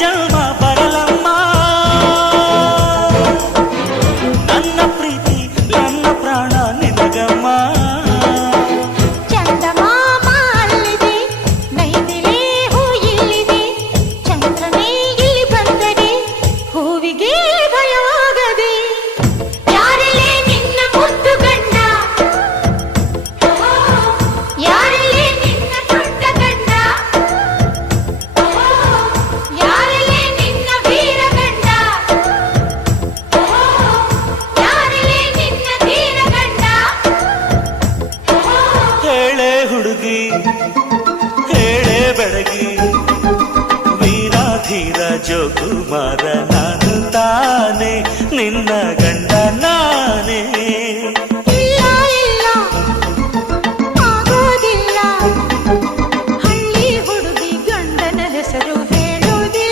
ಜನ್ಮ ಬರಲಮ್ಮ ನನ್ನ ಪ್ರೀತಿ ನನ್ನ ಪ್ರಾಣ ನಿನಗಮ್ಮ ಚಂದಮಾಮ ಅಲ್ಲಿದೆ ನೈದಿಲೆ ಹೂ ಇಲ್ಲಿದೆ ಚಂದ್ರನೇ ಇಲ್ಲಿ ಬಂದರೆ ಹೂವಿಗೆ ಭಯವಾಗದೆ ಯಾರಲ್ಲೇ ನಿನ್ನ ಮುದ್ದು ಗಂಡ ಯಾರಲ್ಲೇ ನಿನ್ನ ದೊಡ್ಡ ಗಂಡ ಯಾರಲ್ಲೇ ನಿನ್ನ ವೀರ ಗಂಡ ಯಾರಲ್ಲೇ ನಿನ್ನ ಧೀರ ಗಂಡ ಹೇಳೆ ಹುಡುಗಿ ಹೇಳೆ ಬೆಳಗಿ ವೀರಾಧೀರ ಜೋಕುಮಾರ ನಾನು ತಾನೆ ನಿನ್ನ ಗಂಡ ನಾ